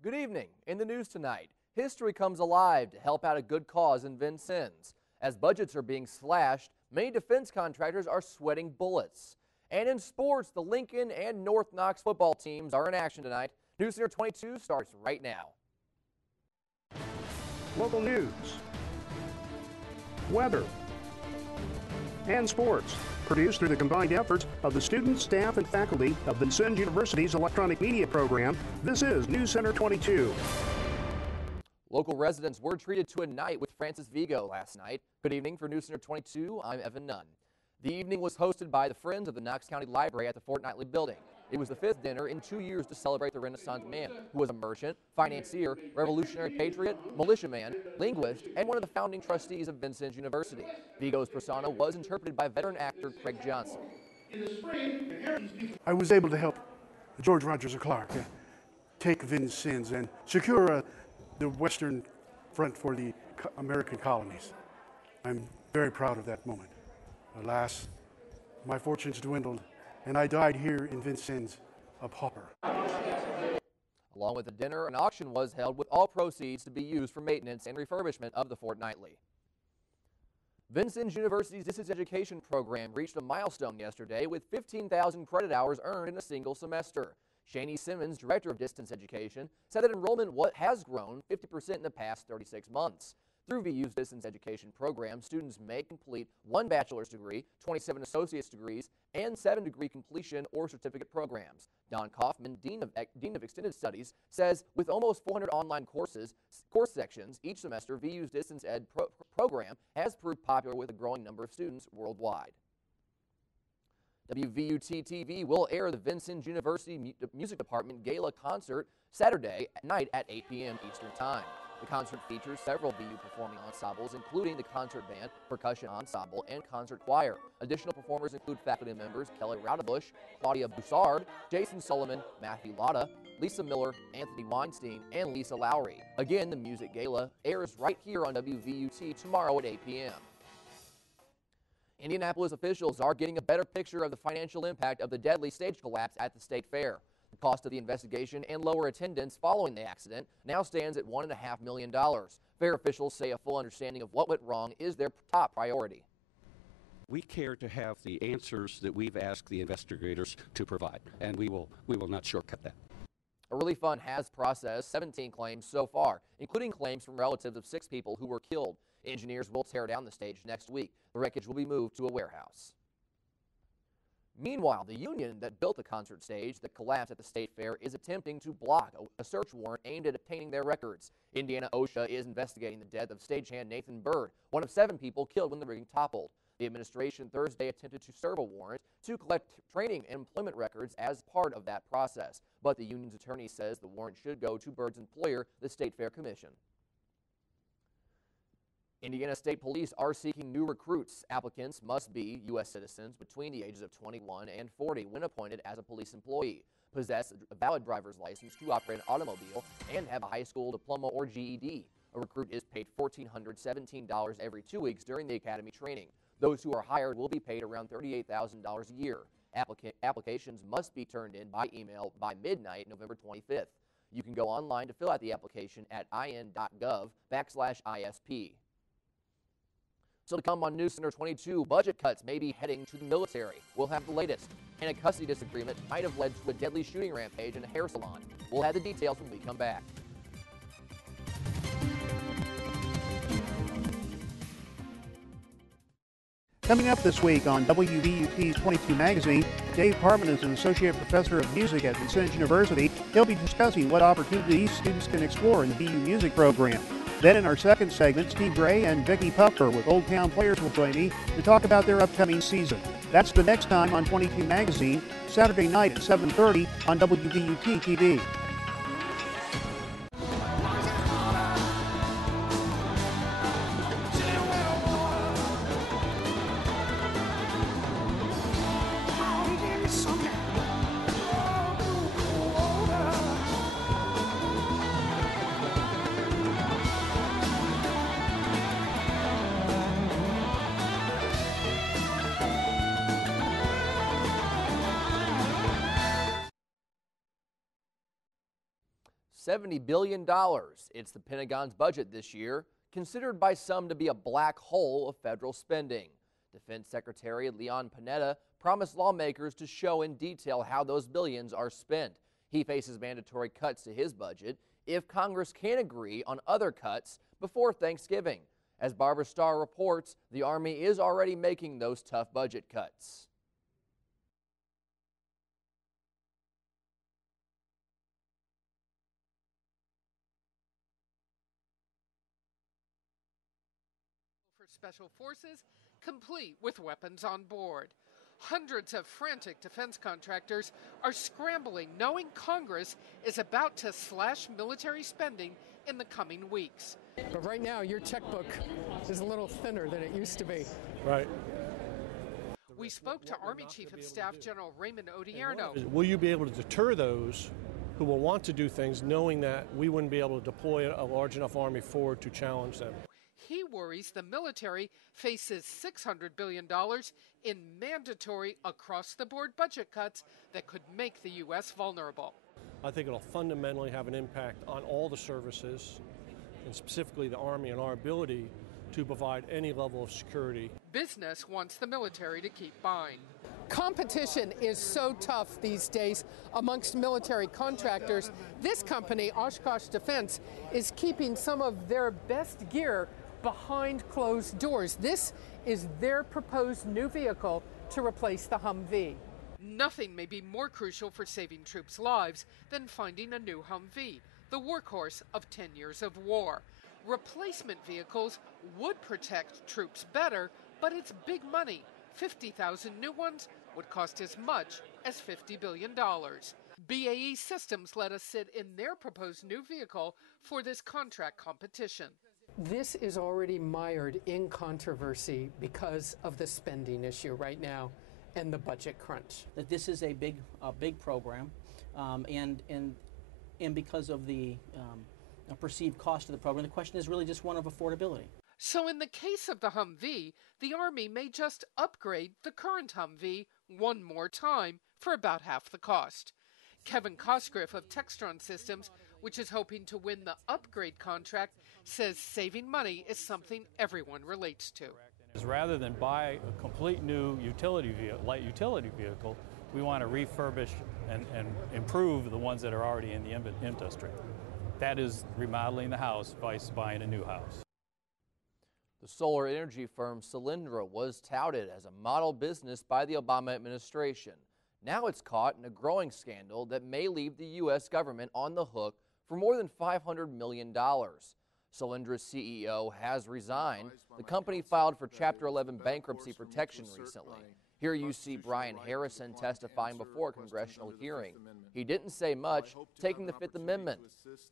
Good evening. In the news tonight, history comes alive to help out a good cause in Vincennes. As budgets are being slashed, many defense contractors are sweating bullets. And in sports, the Lincoln and North Knox football teams are in action tonight. News Center 22 starts right now. Local news, weather, and sports. Produced through the combined efforts of the students, staff, and faculty of Vincennes University's electronic media program, this is News Center 22. Local residents were treated to a night with Francis Vigo last night. Good evening for News Center 22. I'm Evan Nunn. The evening was hosted by the Friends of the Knox County Library at the Fortnightly building. It was the 5th dinner in 2 years to celebrate the Renaissance man, who was a merchant, financier, revolutionary patriot, militiaman, linguist, and one of the founding trustees of Vincennes University. Vigo's persona was interpreted by veteran actor Craig Johnson. I was able to help George Rogers of Clark take Vincennes and secure the Western Front for the American colonies. I'm very proud of that moment. Alas, my fortunes dwindled, and I died here in Vincennes, a pauper. Along with the dinner, an auction was held with all proceeds to be used for maintenance and refurbishment of the Fortnightly. Vincennes University's distance education program reached a milestone yesterday with 15,000 credit hours earned in a single semester. Shani Simmons, director of distance education, said that enrollment has grown 50% in the past 36 months. Through VU's distance education program, students may complete 1 bachelor's degree, 27 associate's degrees, and 7-degree completion or certificate programs. Don Kaufman, Dean of Extended Studies, says with almost 400 online course sections each semester, VU's distance ed program has proved popular with a growing number of students worldwide. WVUT TV will air the Vincennes University Music Department Gala concert Saturday night at 8 p.m. Eastern Time. The concert features several VU performing ensembles, including the concert band, percussion ensemble, and concert choir. Additional performers include faculty members Kelly Raudebush, Claudia Boussard, Jason Sullivan, Matthew Lotta, Lisa Miller, Anthony Weinstein, and Lisa Lowry. Again, the Music Gala airs right here on WVUT tomorrow at 8 p.m. Indianapolis officials are getting a better picture of the financial impact of the deadly stage collapse at the State Fair. The cost of the investigation and lower attendance following the accident now stands at $1.5 million. Fair officials say a full understanding of what went wrong is their top priority. We care to have the answers that we've asked the investigators to provide, and we will not shortcut that. A relief fund has processed 17 claims so far, including claims from relatives of 6 people who were killed. Engineers will tear down the stage next week. The wreckage will be moved to a warehouse. Meanwhile, the union that built the concert stage that collapsed at the State Fair is attempting to block a search warrant aimed at obtaining their records. Indiana OSHA is investigating the death of stagehand Nathan Bird, one of 7 people killed when the rigging toppled. The administration Thursday attempted to serve a warrant to collect training and employment records as part of that process, but the union's attorney says the warrant should go to Bird's employer, the State Fair Commission. Indiana State Police are seeking new recruits. Applicants must be U.S. citizens between the ages of 21 and 40 when appointed as a police employee, possess a valid driver's license to operate an automobile, and have a high school diploma or GED. A recruit is paid $1,417 every 2 weeks during the academy training. Those who are hired will be paid around $38,000 a year. Applications must be turned in by email by midnight, November 25th. You can go online to fill out the application at in.gov/ISP. So to come on News Center 22, budget cuts may be heading to the military. We'll have the latest. And a custody disagreement might have led to a deadly shooting rampage in a hair salon. We'll have the details when we come back. Coming up this week on WVUT's 22 magazine, Dave Parman is an associate professor of music at Vincennes University. He'll be discussing what opportunities students can explore in the VU music program. Then in our second segment, Steve Gray and Vicki Puffer with Old Town Players will join me to talk about their upcoming season. That's the next time on 22 Magazine, Saturday night at 7:30 on WVUT TV. $70 billion. It's the Pentagon's budget this year, considered by some to be a black hole of federal spending. Defense Secretary Leon Panetta promised lawmakers to show in detail how those billions are spent. He faces mandatory cuts to his budget if Congress can't agree on other cuts before Thanksgiving. As Barbara Starr reports, the Army is already making those tough budget cuts. For Special Forces, complete with weapons on board. Hundreds of frantic defense contractors are scrambling, knowing Congress is about to slash military spending in the coming weeks. But right now, your checkbook is a little thinner than it used to be. Right. We spoke to Army Chief of Staff General Raymond Odierno. Will you be able to deter those who will want to do things knowing that we wouldn't be able to deploy a large enough Army forward to challenge them? He worries the military faces $600 billion in mandatory across-the-board budget cuts that could make the U.S. vulnerable. I think it'll fundamentally have an impact on all the services, and specifically the Army and our ability to provide any level of security. Business wants the military to keep buying. Competition is so tough these days amongst military contractors. This company, Oshkosh Defense, is keeping some of their best gear behind closed doors. This is their proposed new vehicle to replace the Humvee. Nothing may be more crucial for saving troops' lives than finding a new Humvee, the workhorse of 10 years of war. Replacement vehicles would protect troops better, but it's big money. 50,000 new ones would cost as much as $50 billion. BAE Systems let us sit in their proposed new vehicle for this contract competition. This is already mired in controversy because of the spending issue right now and the budget crunch. That this is a big program, and because of the perceived cost of the program, the question is really just one of affordability. So in the case of the Humvee, the Army may just upgrade the current Humvee one more time for about half the cost. Kevin Cosgriff of Textron Systems, which is hoping to win the upgrade contract, says saving money is something everyone relates to. Rather than buy a complete new light utility vehicle, we want to refurbish and improve the ones that are already in the industry. That is remodeling the house versus buying a new house. The solar energy firm Solyndra was touted as a model business by the Obama administration. Now it's caught in a growing scandal that may leave the U.S. government on the hook for more than $500 million. Solyndra's CEO has resigned. The company filed for Chapter 11 bankruptcy protection recently. Here you see Brian Harrison testifying before a congressional hearing. He didn't say much, taking the Fifth Amendment.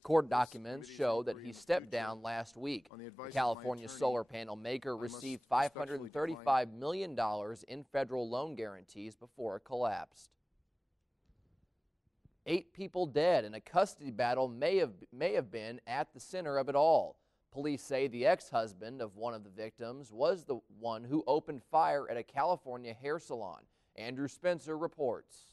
Court documents show that he stepped down last week. The California solar panel maker received $535 million in federal loan guarantees before it collapsed. 8 people dead in a custody battle may have been at the center of it all. Police say the ex-husband of one of the victims was the one who opened fire at a California hair salon. Andrew Spencer reports.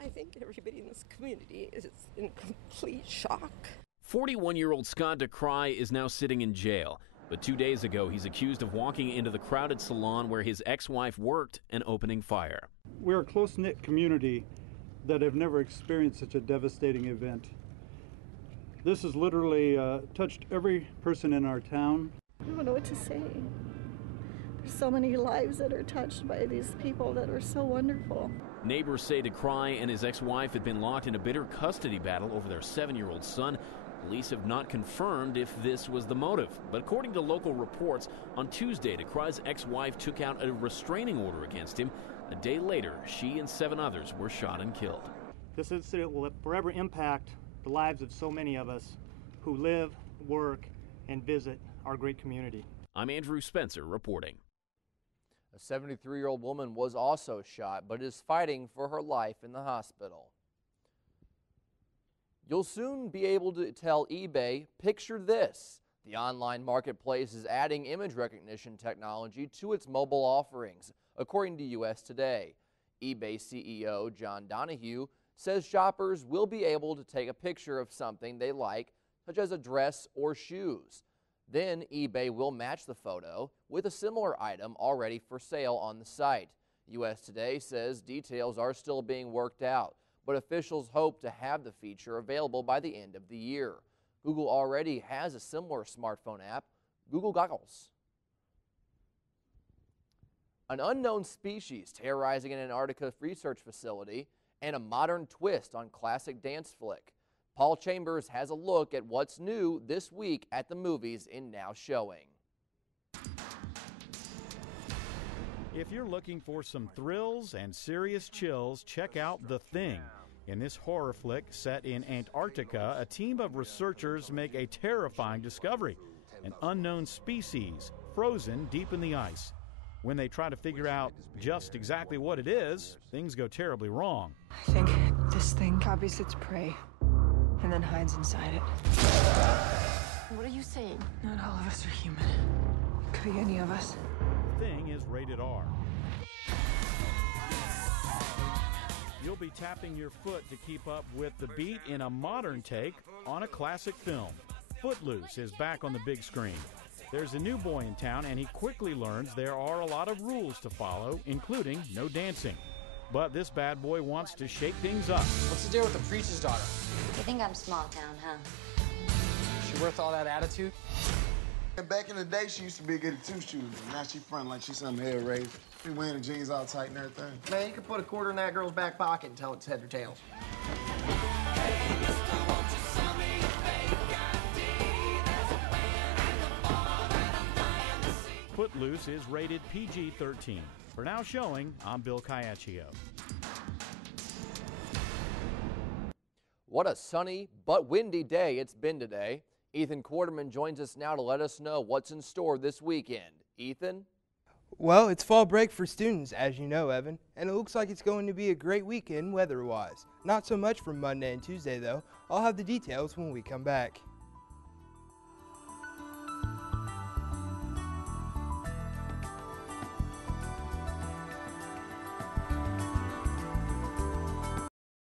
I think everybody in this community is in complete shock. 41-year-old Scott DeCry is now sitting in jail, but 2 days ago he's accused of walking into the crowded salon where his ex-wife worked and opening fire. We're a close-knit community that have never experienced such a devastating event. This has literally touched every person in our town. I don't know what to say. There's so many lives that are touched by these people that are so wonderful. Neighbors say DeCry and his ex-wife had been locked in a bitter custody battle over their 7-year-old son. Police have not confirmed if this was the motive, but according to local reports, on Tuesday, DeCry's ex-wife took out a restraining order against him. A day later, she and 7 others were shot and killed. This incident will forever impact the lives of so many of us who live, work, and visit our great community. I'm Andrew Spencer reporting. A 73-year-old woman was also shot, but is fighting for her life in the hospital. You'll soon be able to tell eBay, picture this. The online marketplace is adding image recognition technology to its mobile offerings, according to U.S. Today. eBay CEO John Donahue says shoppers will be able to take a picture of something they like, such as a dress or shoes. Then eBay will match the photo with a similar item already for sale on the site. US Today says details are still being worked out, but officials hope to have the feature available by the end of the year. Google already has a similar smartphone app, Google Goggles. An unknown species terrorizing an Antarctica research facility and a modern twist on classic dance flick. Paul Chambers has a look at what's new this week at the movies in Now Showing. If you're looking for some thrills and serious chills, check out The Thing. In this horror flick set in Antarctica, a team of researchers make a terrifying discovery: an unknown species frozen deep in the ice. When they try to figure out just exactly what it is, things go terribly wrong. I think this thing copies its prey and then hides inside it. What are you saying? Not all of us are human. Could be any of us. The Thing is rated R. You'll be tapping your foot to keep up with the beat in a modern take on a classic film. Footloose is back on the big screen. There's a new boy in town, and he quickly learns there are a lot of rules to follow, including no dancing. But this bad boy wants to shake things up. What's the deal with the preacher's daughter? You think I'm small town, huh? She worth all that attitude? And back in the day, she used to be good at two shoes. Now she front like she's some head raised. She wearing the jeans all tight and everything. Man, you could put a quarter in that girl's back pocket and tell it's head or tails. Footloose is rated PG-13. For Now Showing, I'm Bill Caiaccio. What a sunny but windy day it's been today. Ethan Quarterman joins us now to let us know what's in store this weekend. Ethan? Well, it's fall break for students, as you know, Evan, and it looks like it's going to be a great weekend weather-wise. Not so much for Monday and Tuesday, though. I'll have the details when we come back.